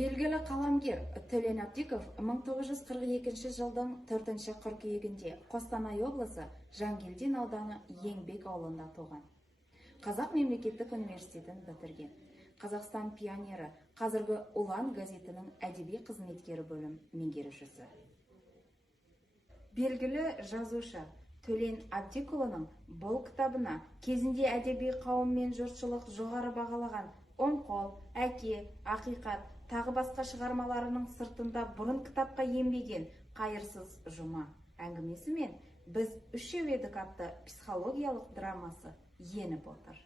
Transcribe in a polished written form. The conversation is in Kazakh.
Белгілі қаламгер Төлен Әбдиков 1942 жылдың 4 қыркүйегінде Қостанай облысы Жангелдин ауданы Еңбек ауылында туған. Қазақ мемлекеттік университетін бітірген. Қазақстан пионері, қазіргі Ұлан газетінің әдеби қызметкері бөлім меңгерушісі. Белгілі жазушы Төлен Әбдікұлының бұл кітабына кезінде әдеби қауым мен жұртшылық жоғары бағалаған «Он қол», «Әке», «Ақиқат» тағы басқа шығармаларының сыртында бұрын кітапқа енбеген «Қайырсыз жұма» әңгімесі мен «Біз үшеу едік» атты психологиялық драмасы еніп отыр.